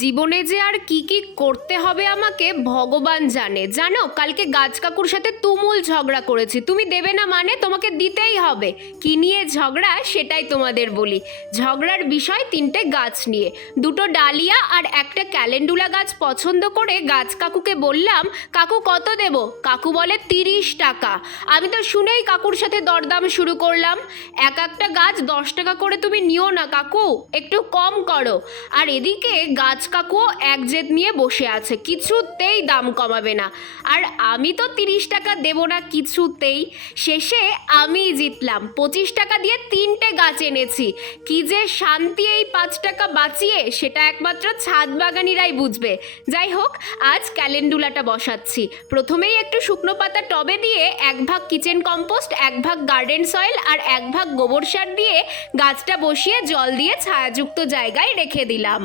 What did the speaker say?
জীবনে যে আর কি কি করতে হবে আমাকে ভগবান জানে। জানো, কালকে গাছ কাকুর সাথে তুমুল ঝগড়া করেছি। তুমি দেবে না মানে তোমাকে দিতেই হবে। কি নিয়ে ঝগড়া সেটাই তোমাদের বলি। ঝগড়ার বিষয় তিনটে গাছ নিয়ে। দুটো ডালিয়া আর একটা ক্যালেন্ডুলা গাছ পছন্দ করে গাছ কাকুকে বললাম, কাকু কত দেব? কাকু বলে 30 টাকা। আমি তো শুনেই কাকুর সাথে দরদাম শুরু করলাম। এক একটা গাছ 10 টাকা করে তুমি নিও না কাকু, একটু কম করো। আর এদিকে গাছ কাকুও এক জেদ নিয়ে বসে আছে, কিছুতেই দাম কমাবে না। আর আমি তো 30 টাকা দেব না কিছুতেই। শেষে আমিই জিতলাম, 25 টাকা দিয়ে তিনটে গাছ এনেছি। কি যে শান্তি এই 5 টাকা বাঁচিয়ে, সেটা একমাত্র ছাদ বাগানিরাই বুঝবে। যাই হোক, আজ ক্যালেন্ডুলাটা বসাচ্ছি। প্রথমেই একটু শুকনো পাতা টবে দিয়ে 1 ভাগ কিচেন কম্পোস্ট, 1 ভাগ গার্ডেন সয়েল আর 1 ভাগ গোবর সার দিয়ে গাছটা বসিয়ে জল দিয়ে ছায়াযুক্ত জায়গায় রেখে দিলাম।